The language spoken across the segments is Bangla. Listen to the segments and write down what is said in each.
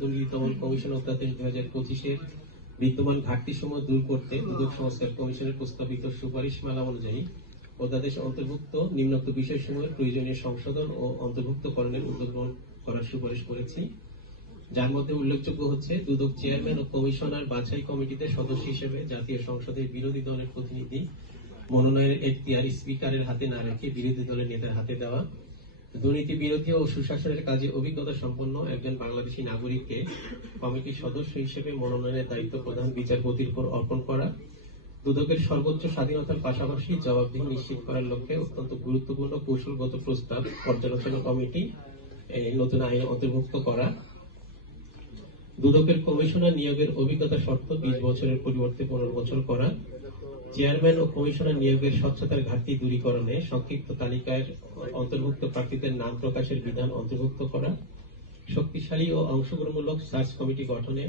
দুর্নীতি দমন কমিশন অধ্যাদেশ 2025-এর বিদ্যমান ঘাটতিসমূহ দূর করতে দুদক সংস্কার কমিশনের প্রস্তাবিত সুপারিশমালা অনুযায়ী অধ্যাদেশ অন্তর্ভুক্ত নিম্নোক্ত বিষয়সমূহের প্রয়োজনীয় সংশোধন ও অন্তর্ভুক্তকরণের উদ্যোগ গ্রহণ করার সুপারিশ করেছি, যার মধ্যে উল্লেখযোগ্য হচ্ছে দুদক চেয়ারম্যান ও কমিশনার বাছাই কমিটিতে সদস্য হিসেবে জাতীয় সংসদের বিরোধী দলের প্রতিনিধি মনোনয়নের এখতিয়ার স্পিকারের হাতে না রেখে বিরোধী দলের নেতার হাতে দেওয়া, দুর্নীতি বিরোধী ও সুশাসনের কাজে অভিজ্ঞতা সম্পন্ন একজন বাংলাদেশী নাগরিককে কমিটির সদস্য হিসেবে মনোনয়নের দায়িত্ব প্রধান বিচারপতির উপর অর্পণ করা, দুদকের সর্বোচ্চ স্বাধীনতার পাশাপাশি জবাবদিহি নিশ্চিত করার লক্ষ্যে অত্যন্ত গুরুত্বপূর্ণ কৌশলগত প্রস্তাব পর্যালোচনা কমিটি নতুন আইনে অন্তর্ভুক্ত করা, দুদকের কমিশনার নিয়োগের অভিজ্ঞতা শর্ত 20 বছরের পরিবর্তে 15 বছর করা, চেয়ারম্যান ও কমিশনার নিয়োগের স্বচ্ছতার ঘাটতি দূরীকরণে সংক্ষিপ্ত তালিকায় অন্তর্ভুক্ত প্রার্থীদের নাম প্রকাশের বিধান অন্তর্ভুক্ত করা, শক্তিশালী ও অংশগ্রহণমূলক সার্চ কমিটি গঠনে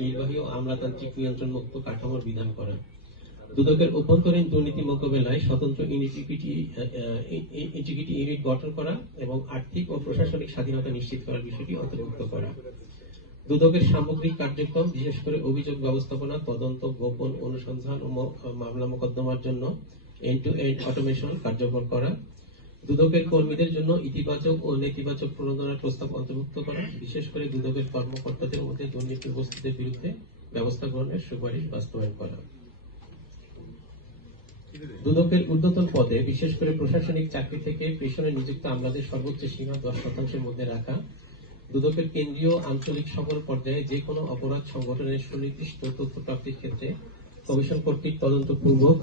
নির্বাহী ও আমলাতান্ত্রিক নিয়ন্ত্রণ মুক্ত কাঠামোর বিধান করা, দুদকের অভ্যন্তরীণ দুর্নীতি মোকাবেলায় স্বতন্ত্র ইন্টিগ্রিটি ইউনিট গঠন করা এবং আর্থিক ও প্রশাসনিক স্বাধীনতা নিশ্চিত করার বিষয়টি অন্তর্ভুক্ত করা, দুদকের সামগ্রিক কার্যক্রম বিশেষ করে অভিযোগ ব্যবস্থাপনা, তদন্ত, গোপন অনুসন্ধান ও মামলা মোকদ্দমার জন্য এন্ড টু এন্ড অটোমেশন কার্যকর করা, দুদকের কর্মীদের জন্য ইতিবাচক ও নেতিবাচক প্রণোদনার প্রস্তাব অন্তর্ভুক্ত করা, বিশেষ করে দুদকের কর্মকর্তাদের মধ্যে দুর্নীতি উপস্থিতির বিরুদ্ধে ব্যবস্থা গ্রহণের সুপারিশ বাস্তবায়ন করা, দুদকের ঊর্ধ্বতন পদে বিশেষ করে প্রশাসনিক চাকরি থেকে পেশনে নিযুক্ত আমলাদের সর্বোচ্চ সীমা 10% মধ্যে রাখা, দুদকের কেন্দ্রীয় আঞ্চলিক সকল পর্যায়ে যে কোনো অপরাধ সংগঠনের সুনির্দিষ্ট তথ্য প্রাপ্তির ক্ষেত্রে কমিশন কর্তৃক তদন্তপূর্বক